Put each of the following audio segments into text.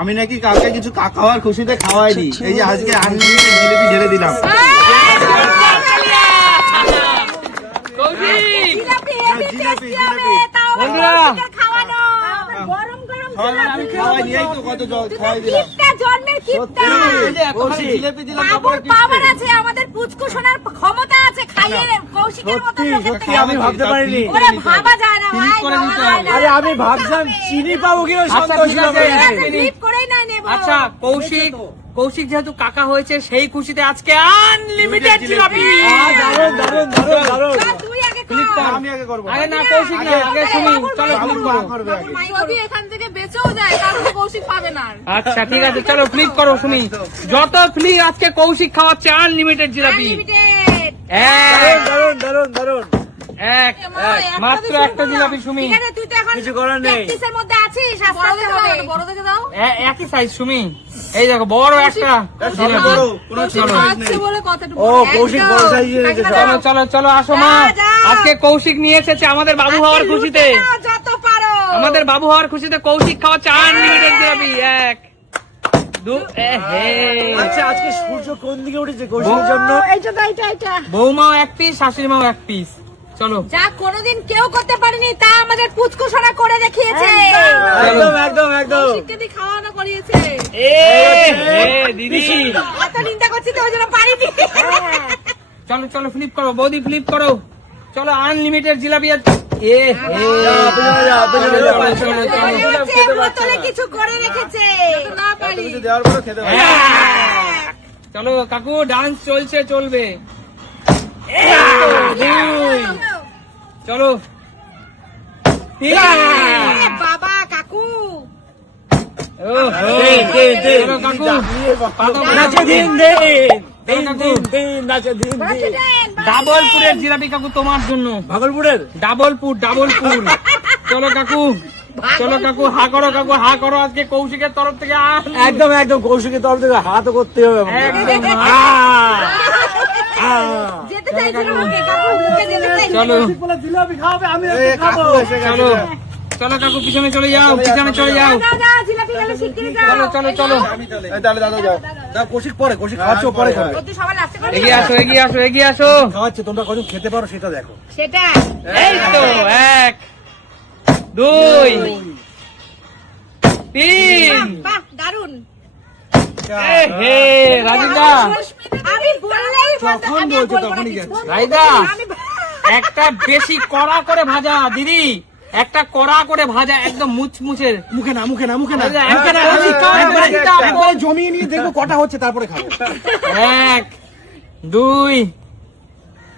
আমি নাকি কালকে কিছু খাওয়ার খুশিতে খাওয়াইনি, এই যে আজকে আনলিমিটেড জিলিপি ঢেলে দিলাম। আমি খাওয়াইনি, এই তো কত খাওয়াই দিলাম। জিলিপি দিলাম, আমাদের পুচকু সোনার ক্ষমতা আছে, খাইয়ে কৌশিকের মতো আমি ভাবতে পারিনি। ভাবা যায় না ভাই। আরে আমি ভাবছিলাম চিনি পাবো কিনা সন্দেহ ছিল। আচ্ছা কৌশিক যেহেতু কাকা হয়েছে সেই খুশিতে আজকে আনলিমিটেড জিলাপি। দারুণ দারুণ দারুণ দারুণ। আমি আগে করবো। আরে না কৌশিক না, আগে শুনি। চলো ফ্লিপ করো। যদি এখান থেকে বেঁচেও যায় তাহলে কৌশিক পাবে না। আচ্ছা ঠিক আছে, চলো ফ্লিপ করো শুনি। যত ফ্লি আজকে কৌশিক খাওয়াচ্ছে আনলিমিটেড জিলাপি। দারুণ দারুণ দারুণ। এক মাত্র একটা জিলাপি সুমি। তুই তো এখন কিছু করার নেই। প্র্যাকটিসের মধ্যে আছিস, আস্তে আস্তে হবে। বড় দেখে দাও। একই সাইজ সুমি। এই দেখো বড় একটা জিলাপি। ও কৌশিক বড় সাইজের এনেছে সব। চলো চলো চলো আসো মা। আজকে কৌশিক নিয়ে এসেছে আমাদের বাবু হওয়ার খুশিতে। যত পারো আমাদের বাবু হওয়ার খুশিতে কৌশিক খাওয়াচ্ছে আনলিমিটেড জিলাপি। এক দু আচ্ছা আজকে সূর্য কোন দিকে উঠেছে কৌশিকের জন্য? এইটা বৌমাও এক পিস, শাশুড়ি মাও এক পিস। চলো যা কোনোদিন কেউ করতে পারেনি তা আমাদের পুচকু সোনা করে দেখিয়েছে। একদম একদম একদম। শিক্ষার্থী খাওয়ানো করিয়েছে। দিদি এত নিন্দা করছি তো ওই জন্য পারিনি। চলো চলো ফ্লিপ করো বৌদি, ফ্লিপ করো। চলো আনলিমিটেড জিলাপি। বোতলে কিছু করে রেখেছে না পারি। দেওয়ার পরে খেতে পারবো। চলো কাকু ডান্স চলছে, চলবে। চলো বাবা কাকু চলো কাকু নাচে দিন দিন দিন নাচে দিন দিন। ডাবলপুরের জিলাপি কাকু তোমার জন্য। ভাগলপুরের ডাবলপুর। চলো কাকু, চলো কাকু হা করো, কাকু হা করো। আজকে কৌশিকের তরফ থেকে একদম একদম কৌশিকের তরফ থেকে হাতও করতে হবে আমাকে। একদম। যেতে চাইছিল ওকে কাকু ওকে যেতে চাইছিল। চলো জিলাপি খাওয়াবে আমি এই কাকু এসে গেছে। চলো চলো কাকু পিছনে চলে যাও, পিছনে চলে যাও। যাও জিলাপি গেলে শিগগিরই যাও। চলো চলো চলো এই তাহলে দাদা যাও। কৌশিক পরে কৌশিক খাওয়াচ্ছে পরে খাবে। তুই সবাই লাস্টে করবি। এগিয়ে আসো, এগিয়ে আসো, এগিয়ে আসো। খাওয়াচ্ছে তোমরা কত খেতে পারো সেটা দেখো। সেটা এই তো এক দুই তিন। বাহ দারুন। হে রাজিদা, আমি বললেই যখন বলছো তখনই যাচ্ছে। রাজিদা একটা বেশি কড়া করে ভাজা দিদি, একটা কড়া করে ভাজা একদম মুচমুচের। মুখে না মুখে না মুখে না একবারে একবারে জমিয়ে নিয়ে দেখবো কটা হচ্ছে তারপরে খাবো। এক দুই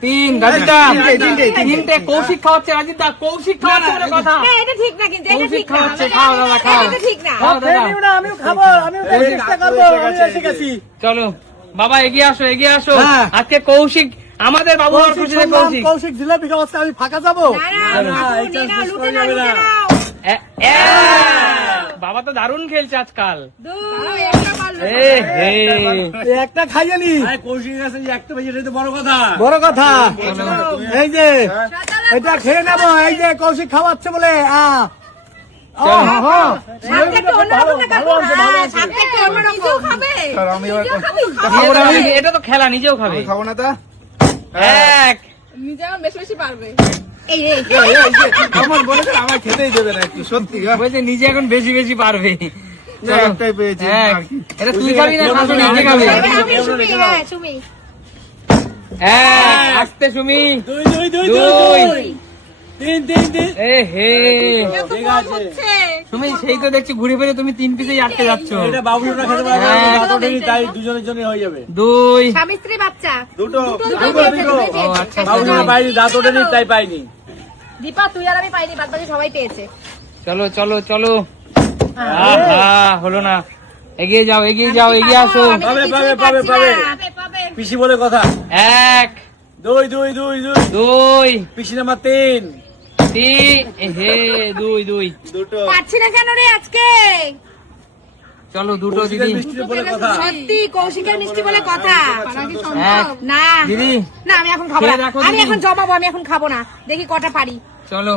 তিন। রাজিদা তিনটে। কৌশিক খাওয়াচ্ছে রাজিদা, কৌশিক খাওয়াচ্ছে বলে কথা। এটা ঠিক না কিন্তু এটা কৌশিক ঠিক না। খাওয়াচ্ছে। খাও দাদা খাও, এটা ঠিক না। খাও দাদা। আমিও খাবো আমিও চেষ্টা করবো আমি এসে গেছি। চলো বাবা এগিয়ে আসো, এগিয়ে আসো। হ্যাঁ। আজকে কৌশিক আমাদের বাবু হওয়ার খুশিতে কৌশিক। কৌশিক জিলাপি খাওয়াচ্ছে আমি ফাঁকা যাবো? লুটে নাও। বাবা তো দারুণ খেলছে আজকাল। দুই একটা মারলো। একটা খাইয়ে নি কৌশিকের কাছে একটা বেজে এটা তো বড় কথা। বড় কথা এই যে এটা খেয়ে নেবো। এই যে কৌশিক খাওয়াচ্ছে বলে সাথে একটু অন্যরকম না কাকু। সাথে একটু অন্যরকম। নিজেও খাবে। আমি এবার নিজেও খাবি? এটা তো খেলা, নিজেও খাবে। খাবো না তা। এক নিজে আমার বেশি বেশি পারবে। এই রে আমার বলেছে আমার খেতেই দেবে না একটু, সত্যি বলছে নিজে এখন বেশি বেশি পারবে। চলো। একটাই পেয়েছি। এক। এটা তুই খাবি না শাশু নিজে খাবে? আমি সুমি, হ্যাঁ সুমি। এক। আস্তে সুমি। দুই দুই দুই দুই। তিন তিন তিন। হে এত বল হচ্ছে। তুমি সেই তো দেখছি ঘুরে ফিরে তুমি তিন পিসেই আটকে যাচ্ছ। এটা বাবুরা খেতে পারবে না, হ্যাঁ। দাঁতটাই তাই দুজনের জন্য হয়ে যাবে। দুই। স্বামী স্ত্রী বাচ্চা। দুটো ও আচ্ছা বাবুরা পাইনি দাঁতটাই তাই পাইনি। দীপা তুই আর আমি পাইনি, বাদ বাকি সবাই পেয়েছে। চলো চলো চলো। হলো না। এগিয়ে যাও, এগিয়ে যাও, এগিয়ে আসো। পাবে পাবে পাবে পাবে পিসি বলে কথা। এক দুই দুই দুই দুই দুই পিসি নাম্বার তিন। তিন। দুই দুই। দুটো পারছি না কেন রে আজকে? চলো দুটো দিদি। কৌশিকের মিষ্টি বলে কথা। সত্যি কৌশিকের মিষ্টি বলে কথা। এক। না দিদি না আমি এখন খাবো না। খেয়ে দেখো আমি দিদি। এখন জমাবো, আমি এখন খাবো না। দেখি কটা পারি। চলো।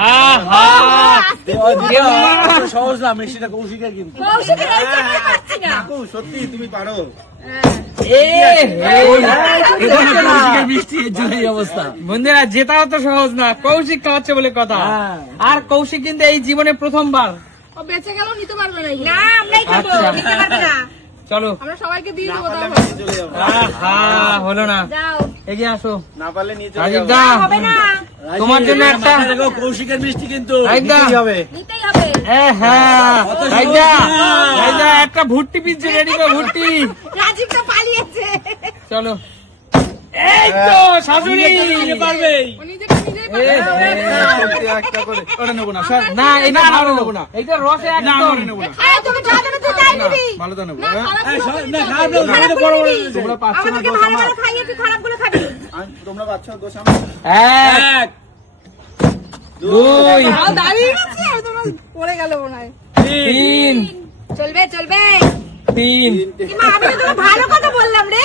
আহা সহজ না, মিষ্টিটা কৌশিকের কিন্তু। কৌশিকের এই জন্যই পাচ্ছি না। কাকু সত্যি তুমি পারো। বন্ধুরা জেতাও তো সহজ না, কৌশিক খাওয়াচ্ছে বলে কথা। আর কৌশিক কিন্তু এই জীবনে প্রথমবার। ও বেঁচে গেলেও নিতে পারবে না এগুলো। না আমরাই খাবো, আচ্ছা। নিতে পারবে না। চলো। আমরা সবাইকে দিয়ে দেবো পারলে তাহলে। আমি চলে যাবো। আহা হলো না, যাও। এগিয়ে আসো। না পারলে নিয়ে চলে রাজীব যাবো। দা হবে না, তোমার জন্য একটা কৌশিকের মিষ্টি কিন্তু একদম হবে। নিতেই হবে। হ্যাঁ একটা ভুট্টি পিস রেডি করো, ভুট্টি। রাজীব তো পালিয়েছে। চলো, এই তো শাশুড়ি পারবে। ও নিজেটা নিজেই পারবে। সত্যি একটা করে। ওটা নেবো না, স্যার। না এটা ভালো নেবো না, এটা রসে একদম আরে তোকে যা দেবে তুই তাই নিবি। ভালো তো নেবো। না, খারাপ না, খারাপ না, খারাপ বড় বড় নিবি। তোমরা পাচ্ছ না, আমাদেরকে দোষ ভালো আমার। ভালো খাইয়ে তুই খারাপগুলো খাবি। তোমরা পাচ্ছ না, দোষ আমার। এক দুই তাও দাঁড়িয়ে গেছে, আর তোমার পড়ে গেল মনে হয়। তিন চলবে চলবে। তিন কিমা আমি তো তোকে ভালো কথা বললাম রে।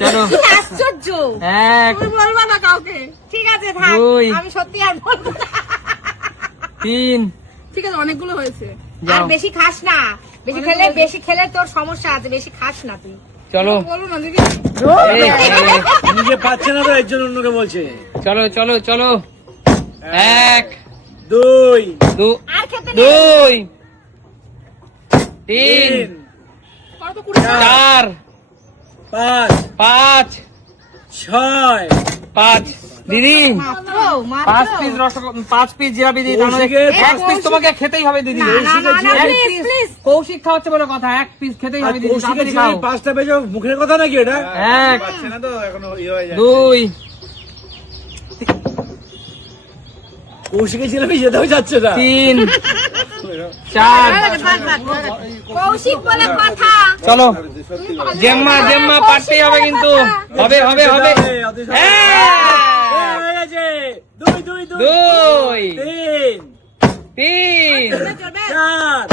চলো কি আশ্চর্য। এক তুমি বলবা না কাউকে। ঠিক আছে থাক, দুই। আমি সত্যি আর বলবো না। তিন ঠিক আছে, অনেকগুলো হয়েছে। আর যাও বেশি খাস না, বেশি খেলে তোর সমস্যা আছে, বেশি খাস না তুই। চলো বলো না দিদি। এই, নিজে পাচ্ছে না তো এর জন্য অন্যকে বলছে। চলো চলো চলো এক দুই আর খেতে নেই। দুই তিন তিন করো তো 20 টা। চার পাঁচ পাঁচ ছয় পাঁচ দিদি মাত্র 5 পিস রসগোল্লা, 5 পিস জিলাপি দিদি, তার মধ্যে কৌশিকের 1 পিস তোমাকে খেতেই হবে দিদি। না, না, না, না, এক please, piece। please। কৌশিক খাওয়াচ্ছে বলে কথা, 1 পিস খেতেই হবে দিদি, কৌশিকের তাড়াতাড়ি জিলাপি খাও। 5টা বেজে মুখের কথা নাকি এটা? এক পাচ্ছে না তো, এখনো ইয়ে হয়ে যাচ্ছে। দুই কৌশিকের জিলাপি যেতেও যাচ্ছে না। তিন চার কৌশিক বলে কথা। চলো সত্যি জেম্মা জেম্মা পারতেই হবে কিন্তু, হবে হবে হবে এক, হয়ে গেছে। দুই দুই দুই দুই তিন তিন চলবে। চার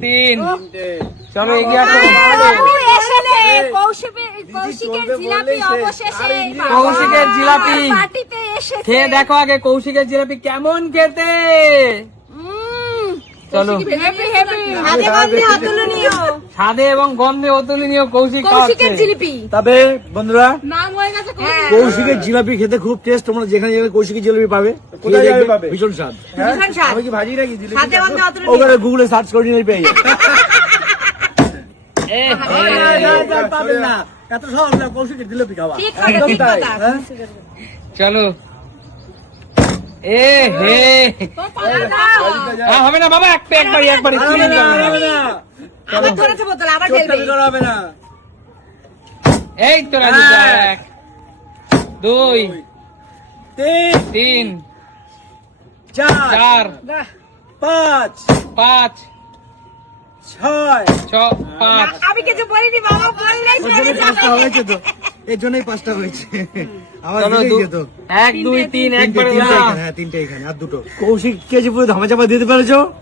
তিন তিনটে। চলো এগিয়ে আসো। বাবু এসে নে, কৌশিকের জিলাপি অবশেষে কৌশিকের জিলাপি। পার্টিতে এসেছে। খেয়ে দেখো আগে কৌশিকের জিলাপি কেমন খেতে। চলো হেভি হেভি। হাতে গন্ধে অতুলনীয় স্বাদে এবং গন্ধে অতুলনীয় কৌশিক কৌশিকের খাওয়াচ্ছে। জিলিপি। তবে বন্ধুরা নাম হয়ে গেছে হ্যাঁ। কৌশিকের জিলাপি খেতে খুব টেস্ট। তোমরা যেখানে যেখানে কৌশিকের জিলাপি পাবে, কোথায় খেয়ে যাবে দেখবে, পাবে? ভীষণ স্বাদ। ভীষণ স্বাদ। আমি কি ভাজি নাকি জিলিপি? হাতে গন্ধে অতুলনীয়। ওখানে গুগলে সার্চ করে নিয়ে পেয়ে যাবে। এ, পাবেন না, এত সহজ না কৌশিকের জিলাপি খাওয়া। ঠিক কথা, একদম ঠিক তাই। কথা। হ্যাঁ? চলো এ হে হবে না বাবা, একবারই হবে না, হবে না। আবার ধরেছে বোতল, আবার চোটটা ফেলবে। ভিতরে হবে না। এই তো রাজু, এক দুই তিন তিন চার চার পাঁচ পাঁচ ছয় পাঁচ আমি কিছু বলিনি বাবা, বললেই ছেড়ে যাবে। এর জন্যই 5টা হয়েছে। আমার চলো দিলেই দু- যেত। এক দুই তিন একবারে না। হ্যাঁ, 3টে এখানে আর 2টো। কৌশিক কেজি পুরো ধামাচাপা দিতে পেরেছো,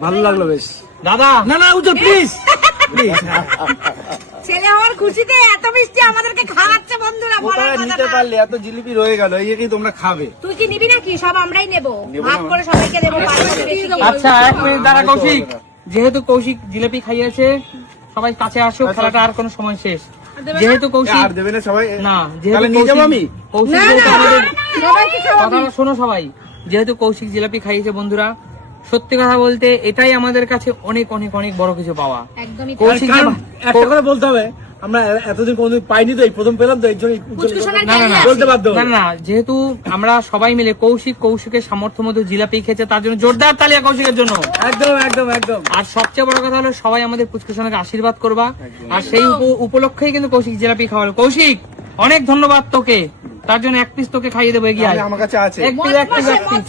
ভালো লাগলো বেশ। দাদা না না উজ্জ্বল প্লিজ। ছেলে আমার খুশিতে এত মিষ্টি আমাদেরকে খাওয়াচ্ছে বন্ধুরা, বলার কোথায় কথা নিতে না। পারলে? এত জিলিপি রয়ে গেল, এই কি তোমরা খাবে? তুই কি নিবি নাকি? সব আমরাই নেবো, নেবো ভাগ না। করে সবাইকে দেবো, পাঁচজনের বেশি কি? আচ্ছা 1 মিনিট দাঁড়া কৌশিক, যেহেতু কৌশিক জিলাপি খাইয়েছে সবাই কাছে আসো, খেলাটা আর কোনো সময় শেষ। যেহেতু কৌশিক আর দেবে না সবাই? না, যেহেতু তাহলে নিয়ে যাবো কৌশিক- আমি? কৌশিক না, যেহেতু না, আমাদের সবাইকে খাওয়াবি। কথাটা শোনো সবাই, যেহেতু কৌশিক জিলাপি খাইয়েছে বন্ধুরা, সত্যি কথা বলতে এটাই আমাদের কাছে অনেক অনেক অনেক বড় কিছু পাওয়া। একদমই তাই। কৌশিক কারণ যে- একটা কথা বলতে হবে, আমরা এতদিন কোনোদিন পাইনি তো, এই প্রথম পেলাম তো, এর জন্য কুচকুচোনার না, না, না, ক্যারি বলতে আছে। বাধ্য না না, যেহেতু আমরা সবাই মিলে কৌশিকের সামর্থ্য মতো জিলাপি খেয়েছে, তার জন্য জোরদার তালিয়া কৌশিকের জন্য। একদম একদম একদম। আর সবচেয়ে বড় কথা হলো সবাই আমাদের পুচকুসোনাকে আশীর্বাদ করবা, আর সেই উপলক্ষেই কিন্তু কৌশিক জিলাপি খাওয়ালো। কৌশিক অনেক ধন্যবাদ তোকে, তার জন্য 1 পিস তোকে খাইয়ে দেবো, এগিয়ে আয়। আমার কাছে আছে। এক পিস এক পিস এক পিস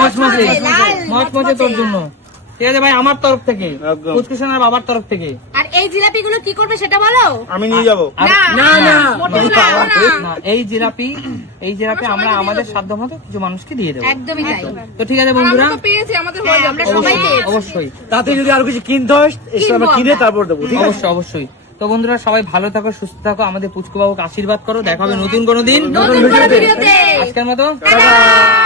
মচমচে মচমচে তোর জন্য, ঠিক আছে ভাই, আমার তরফ থেকে, একদম। পুচকুসোনার বাবার তরফ থেকে। আর এই জিলাপি গুলো কি করবে সেটা বলো। আমি নিয়ে যাবো। আর- না না মোটেও না, না, এই জিলাপি আমরা আমাদের সাধ্য মতো কিছু মানুষকে দিয়ে দেবো। একদমই তাই। তো ঠিক আছে আর বন্ধুরা, আমরা তো পেয়েছি, আমাদের হয়ে হ্যাঁ, যাবে। আমরা সবাই পেয়েছি। অবশ্যই তাতে যদি আরো কিছু কিনতে হয় এসে আমরা কিনে তারপর দেবো, ঠিক আছে? অবশ্যই অবশ্যই। তো বন্ধুরা সবাই ভালো থাকো, সুস্থ থাকো, আমাদের পুচকু বাবুকে আশীর্বাদ করো, দেখা হবে নতুন কোনো দিন। নতুন কোনো ভিডিওতে। আজকের মতো টাটা।